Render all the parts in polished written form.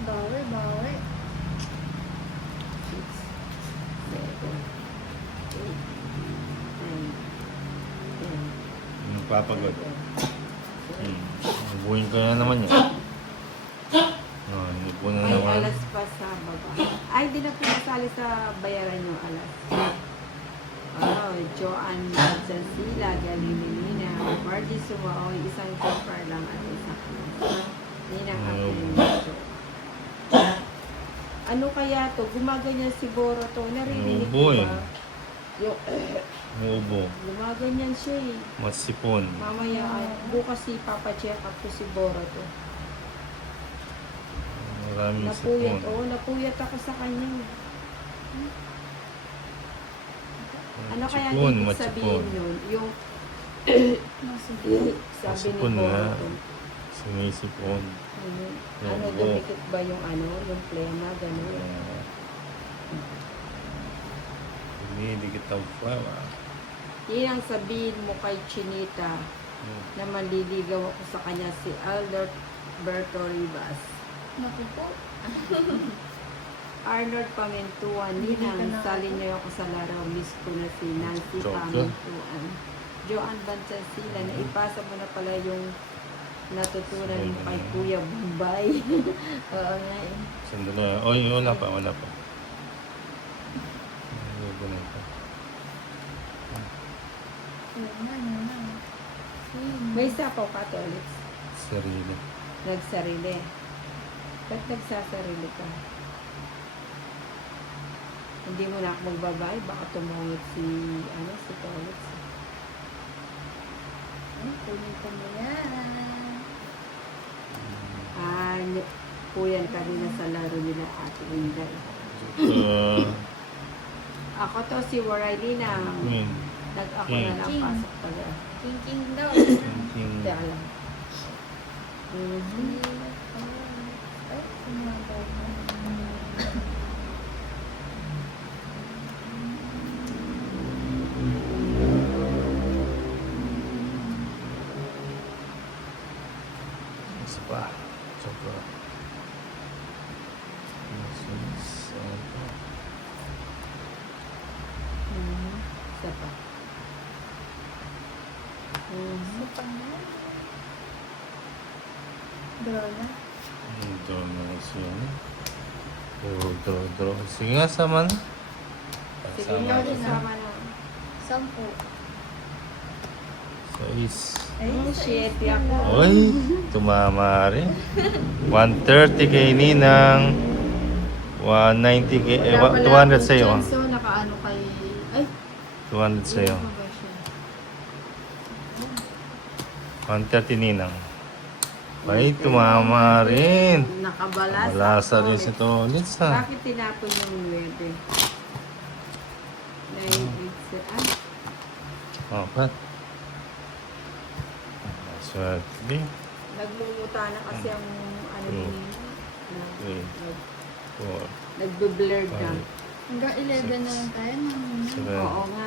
Bawi, bawi. 6, 7, 8, 9, 10, Nagpapagod. 11, Buhin ka na naman yan. Oh, hindi po na May naman. alas pa sa baba. Ay, di na pinasali sa bayaran yung alas. Oh, Joanne Sansila, Galinilina, Margie Sumaoy, isang kopar lang at isang alas. Ninang ako. Ano kaya to? Gumaganyan si Boro to. Naririnig Ubo ko eh. ba? Yung, Ubo. gumaganyan siya eh. Masipon. Mamaya, bukas si Papa-check up ko si Boro to. Maraming Napuyat, sipon. oo, napuyat ako sa kanya. Ano kaya Matsipon, ibig matsipon. sabihin nun? Yung, sabi ni Masipon Boro nga. to. Sumisipon. Ano, Oo. dumikit ba yung ano, yung plema, gano'n. Dumidikit ang flawa. Yan ang sabihin mo kay Chinita na manliligaw ako sa kanya si Alberto Rivas. Naku po. Arnold Pamintuan, Ninang, sali niyo ako sa laro. Miss ko na si Nancy Joke. Pamintuan. Joanne Banchansila, na ipasa mo na pala yung natutunan mo kay Kuya Bombay. Oo nga eh. Sandali. Oy, wala pa, wala pa. Wala na ito. Yun na. May sapaw ka to, Alex. Sarili. Nagsarili. Ba't nagsasarili ka? Hindi mo na ako magbabay, baka tumungit si, si Tolex. Ay, kunin ko mo yan. Puyan kanina sa laro nila Ate Inday. Ako to si Waraylina. Nag-ako na lang King. pasok pala. King daw. Hindi alam. Ay, sumagaw ko. Isa pa. Sobra. Isa pa. Sa pangalan. Draw na. Ito na siya. Draw. Sige nga, sama na. Sige Sama nga, na. kasama na. 10. Sais. Ay, Shit, isa ako. lang. Oy, tumama rin. 130 kay Ninang. 190 kay... Wala pala 200 akong sa'yo. chance, oh, nakaano kay... Ay, 200 sa'yo. ano ba siya? 130 Ninang. Ay, tumama rin. Nakabalasa. Malasa rin Tolex. si Tolitz ha. Bakit tinapon yung 9? Apat. Swerte. Naglumuta na kasi ang ano Two. din. Three. 4. Nagbe-blur na. Hanggang 11 na lang tayo. 7. Oo nga.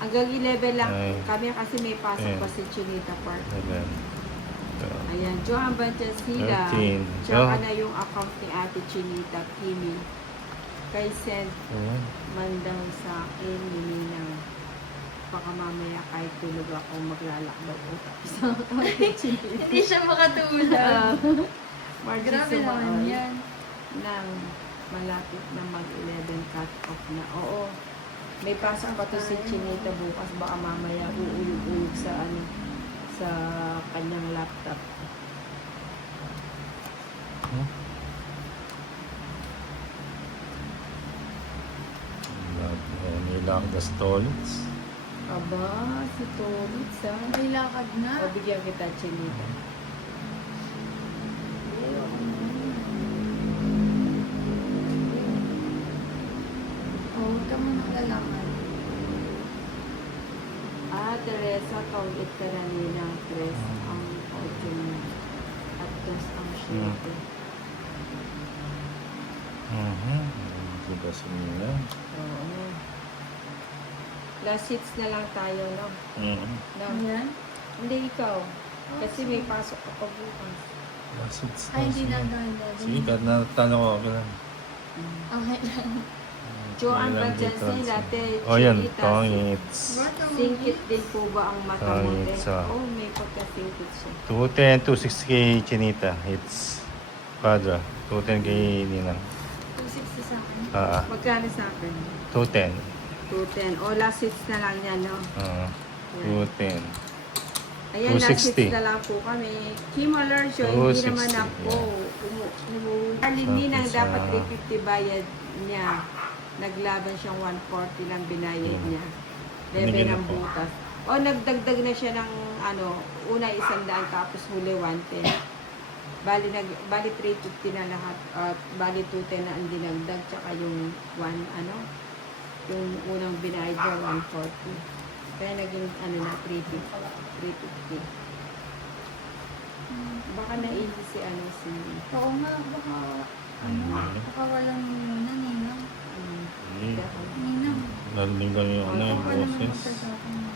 Hanggang 11 lang Ay. kami kasi may pasok Ten. pa si Chinita Park. 11. Ayan, Johan Banchansila. 13. Tsaka Oh. na yung account ni Ate Chinita, Kimi. Kay send man daw sa akin, Ninang. Baka mamaya kahit tulog ako, maglalakbay ko. Sa Ate Chinita. Hindi siya makatulog. Margie Grabe naman Sumaoy. yan. Nang malapit na mag-11 cut off na. Oo. May pasok pa to si Chinita bukas. Baka mamaya uuyog-uyog sa sa kanyang laptop. Nilang the Stolitz. Aba, si Tolitz ha. May lakad na. O, bigyan kita, Chinita. Huwag ka mo nang lalaman. Teresa, kaulit ka na nilang tres ang audio mo. At dos ang syete. Diba si Nina? Oo. Last hits na lang tayo, no? No? Ayan. Hindi ikaw. Kasi may pasok ka pa bukas. Ay, hindi na gawin Sige, kahit natalo ko. Okay lang. Okay lang. Joanne Ilang Bajansi, dito? latte, Oh, yan. chilitas. Tongits. Singkit din po ba ang mata mo? Tongits, ah. Oh, may pagka-singkit siya. 210, 260 kay Chinita. It's Padra. 210 kay Ninang. 260 sa akin. Magkano sa akin? 210. 210. O, last hits na lang yan, no? 210. Ayan, last 260. hits na lang po kami. Kim Alercio, hindi 260, naman ako. Ninang Tapos, dapat 350 bayad niya. Naglaban siyang 140 lang binayad niya. Lebe Binigyan ng na po. butas. O, nagdagdag na siya ng, una 100 tapos huli 110. Bali 350 na lahat. Bali 210 na ang dinagdag. Tsaka yung yung unang binayad niya 140. Kaya naging na 350. Baka naisip si si Oo nga, baka, baka walang ninang. Ninang. Narinig lang yung yung Baka naman boses. magsasabi mo.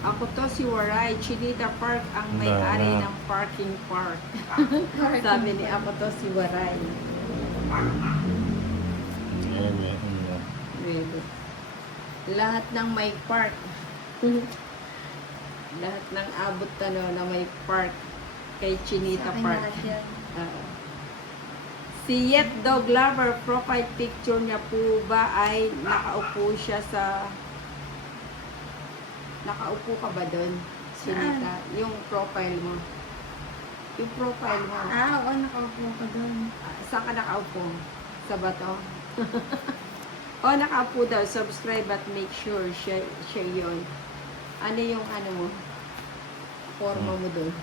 Ako to si Waray, Chinita Park ang may-ari Wala. ng parking park. Sabi ni ako to si Waray. Really. Lahat ng may park. Lahat ng abot na may park kay Chinita Sa akin Park. lahat yan. Si Yet Dog Lover, profile picture niya po ba ay nakaupo siya sa... Nakaupo ka ba doon? Chinita, yung profile mo. Yung profile mo. Oo, nakaupo ka doon. Saan ka nakaupo? Sa bato? Nakaupo daw. Subscribe at make sure siya yun. Ano yung mo? Forma mo doon.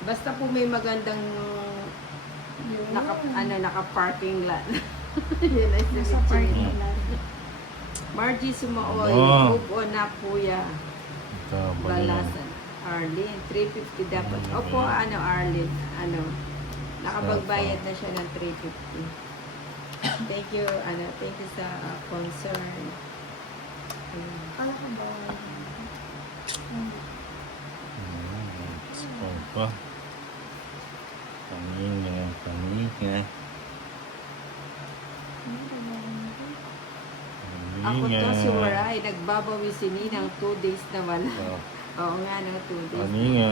Basta po may magandang Yun. naka-parking lot. Yun ay Nasa si parking Chinita. lot. Margie Sumaoy, move on na kuya. Balasan. Arlene, 350 dapat. Opo, Arlene, nakapagbayad na siya ng 350. Thank you, thank you sa concern. Kala ko ba? Pa. Paninga. Ako to si Waray, nagbabawi si Ninang 2 days na wala. Oo nga, 2 days. Paninga.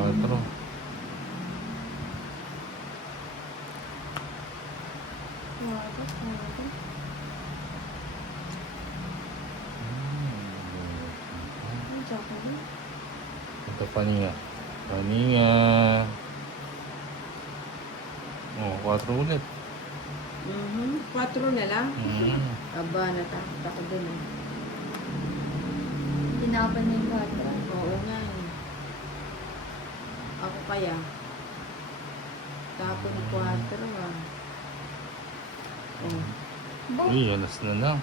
4. Ito paninga. Paninga. 4 ulit. 4 na lang? Aba, natakot ako dun. Tinaban niya yung bata. Oo nga. Ako kaya. Tapon 4 Bo, Uy, alas na lang.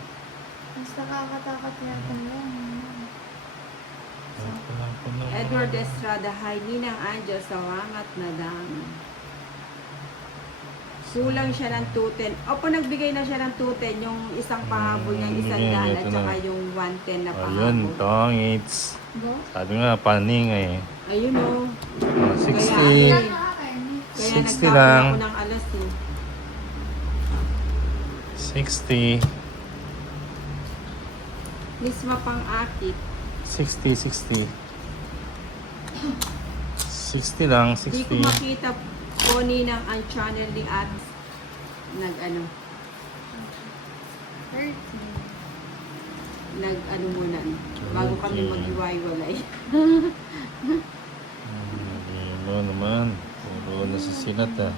mas nakakatakot yata yan. Edward Estrada, hi, Ninang Angel, salamat na dami. Kulang siya ng 210. Opo, nagbigay na siya ng 210, yung isang pahabol niya, isang Yan, daan, ito at saka na. yung 110 na Ayun, pahabol. tongits. Bo? Sabi nga, paninga eh. Ayun o. 60. Ilan na akin? Kaya 60 nagtapon lang. ako ng alas 60. Misma pang akit. 60. 60 lang, Hindi ko 60. makita po Ninang ang channel ni at nag 30. muna. Bago kami Okay. maghiwa-hiwalay. Ano naman, puro nasisilat ah.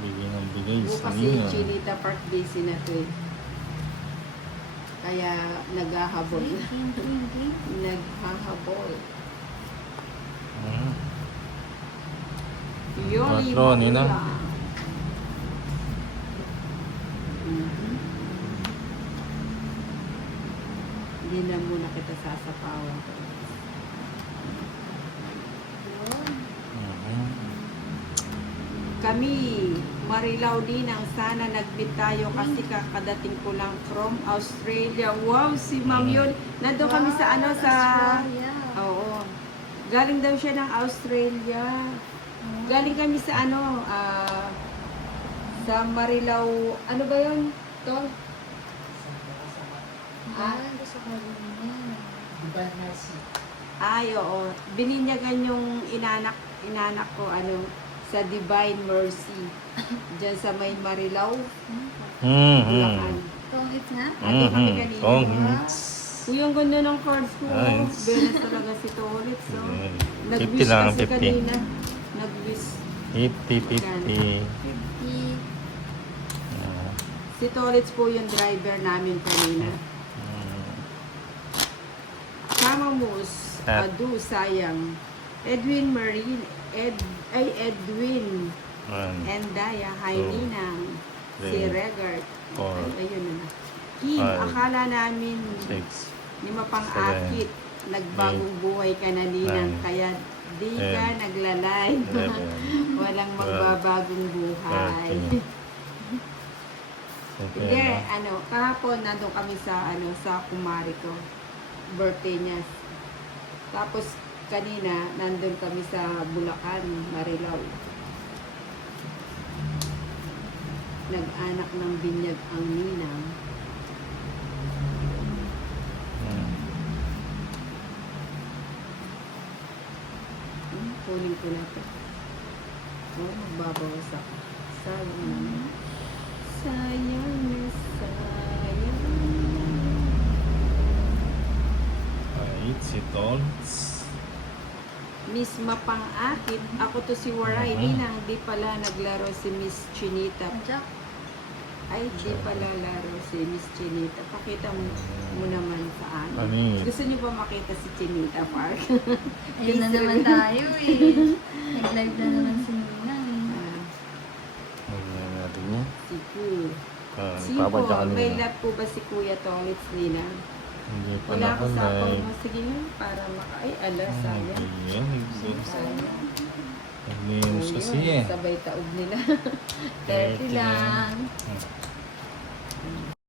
Bigay ng bigay sa Bukas niya. yung Chinita Park busy na to eh. Kaya naghahabol. Naghahabol. Yoli Patro, Nina. Maula. Hindi na muna kita sasapawan. Yun. Kami, Marilao Ninang, sana nag-meet tayo kasi kakadating ko lang from Australia. Wow, si Ma'am yun. Nandun kami sa Australia. Oo. Galing daw siya ng Australia. Galing kami sa sa Marilao, ano ba yun? Tol? Gusto ko rin yan. Ay, oo. Bininyagan yung inanak ko, sa Divine Mercy. Diyan sa may Marilao, Bulacan. Tongit nga. Ando kami kanina. Oh, Yung ganda ng cards ko. Nice. Benes talaga si Tolitz. So. 50 Nag-wish lang, kasi 50. kanina. Nag-wish. 50. 50. Si Tolitz po yung driver namin kanina. Kamamus, Adu, sayang. Edwin Marine, Edwin, Endaya, Ninang, si Regard. Ay, ayun na. Kim, akala namin 6. ni mapang-akit, nagbagong buhay ka na Ninang, kaya di ka naglalay. Walang magbabagong buhay. Hindi, kahapon nandun kami sa sa kumari ko. Birthday niya. Tapos kanina nandun kami sa Bulacan, Marilao. Nag-anak ng binyag ang Ninang. Kunin ko na ito. Magbabawas ako. Sayang naman. Sayang na sayang. Si Tolts. Miss Mapang-akit. Ako to si Waray. Ninang, di pala naglaro si Miss Chinita. Jack. Ay, di pala laro si Miss Chinita. Pakita mo naman sa amin. Ano? Gusto niyo ba makita si Chinita Park? Ayun na naman tayo eh. Nag-live na naman si Ninang eh. Magiging natin niya. Si Ku. Si Papadya ka may nila. lap po ba si Kuya Tolitz, Ninang? Hindi pa Wala ko sa nakalay. mo. Sige nga, para Ay, sayang. Yan, Sayang. nag-minus kasi Ayun, eh. Sabay taob nila. 30 lang. Hmm.